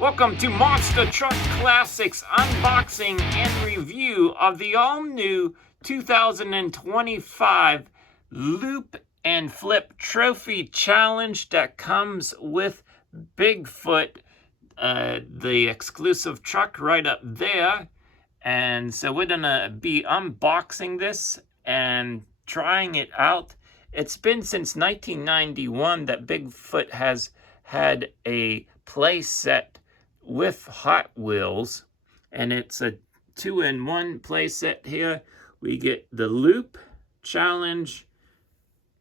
Welcome to Monster Truck Classics unboxing and review of the all-new 2025 Loop and Flip Trophy Challenge that comes with Bigfoot, the exclusive truck right up there. And so we're gonna be unboxing this and trying it out. It's been since 1991 that Bigfoot has had a playset with Hot Wheels, and it's a 2-in-1 playset here. We get the Loop Challenge,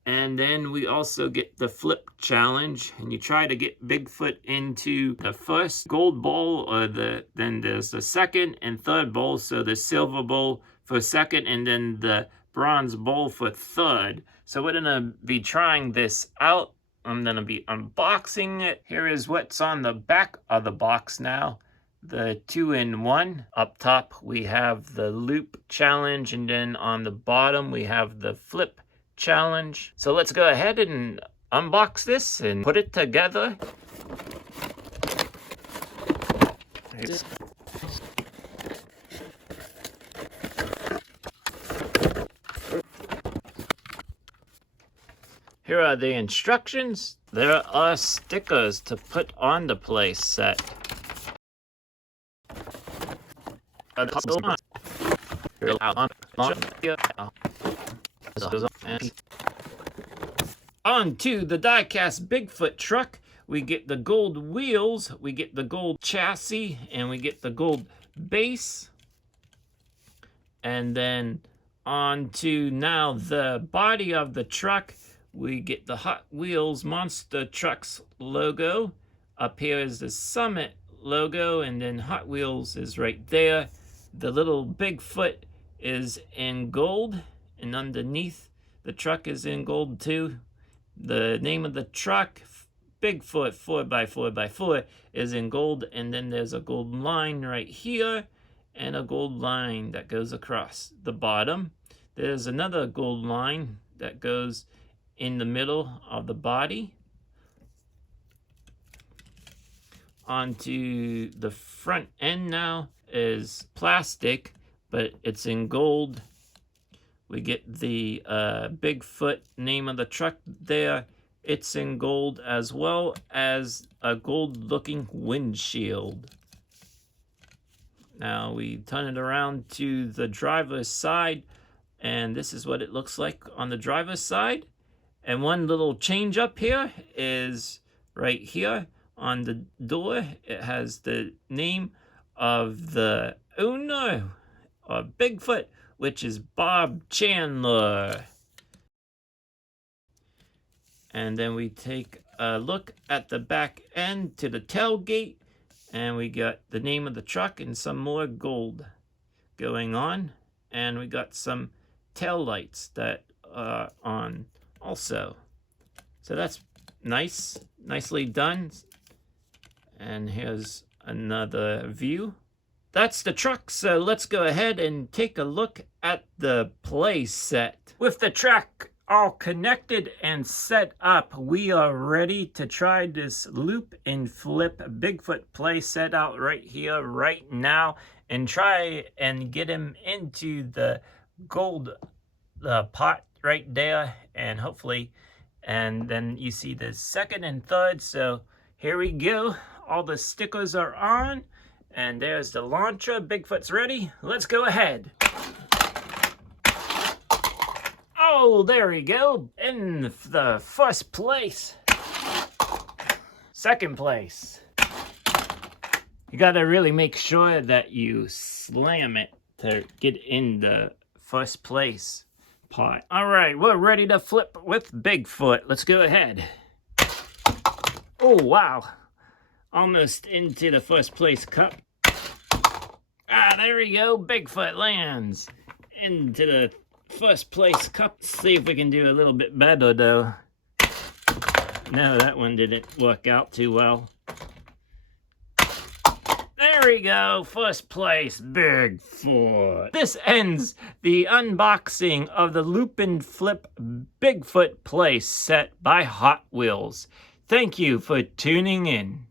and then we also get the Flip Challenge, and you try to get Bigfoot into the first gold bowl, or then there's the second and third bowl. So the silver bowl for second, and then the bronze bowl for third. So we're gonna be trying this out. I'm gonna be unboxing it. Here is what's on the back of the box now. The 2-in-1. Up top we have the Loop Challenge, and then on the bottom we have the Flip Challenge. So let's go ahead and unbox this and put it together. Here are the instructions. There are stickers to put on the playset. On to the die-cast Bigfoot truck. We get the gold wheels, we get the gold chassis, and we get the gold base. And then on to now the body of the truck. We get the Hot Wheels Monster Trucks logo. Up here is the Summit logo, and then Hot Wheels is right there. The little Bigfoot is in gold, and underneath the truck is in gold too. The name of the truck, Bigfoot 4x4x4, is in gold, and then there's a gold line right here, and a gold line that goes across the bottom. There's another gold line that goes in the middle of the body. Onto the front end now is plastic, but it's in gold. We get the Bigfoot name of the truck there. It's in gold, as well as a gold looking windshield. Now we turn it around to the driver's side, and this is what it looks like on the driver's side. And one little change up here is right here on the door. It has the name of the owner of Bigfoot, which is Bob Chandler. And then we take a look at the back end to the tailgate, and we got the name of the truck and some more gold going on. And we got some tail lights that are on also. So that's nicely done. And here's another view. That's the truck, so let's go ahead and take a look at the play set. With the track all connected and set up, we are ready to try this Loop and Flip Bigfoot play set out right here, right now, and try and get him into the gold pot right there, and hopefully, and then you see the second and third. So here we go. All the stickers are on, and there's the launcher. Bigfoot's ready. Let's go ahead. Oh, there we go. In the first place. Second place. You gotta really make sure that you slam it to get in the first place pot. All right, we're ready to flip with Bigfoot. Let's go ahead. Oh, wow. Almost into the first place cup. Ah, there we go. Bigfoot lands into the first place cup. Let's see if we can do a little bit better, though. No, that one didn't work out too well. There we go, first place, Bigfoot. This ends the unboxing of the Loop and Flip Bigfoot play set by Hot Wheels. Thank you for tuning in.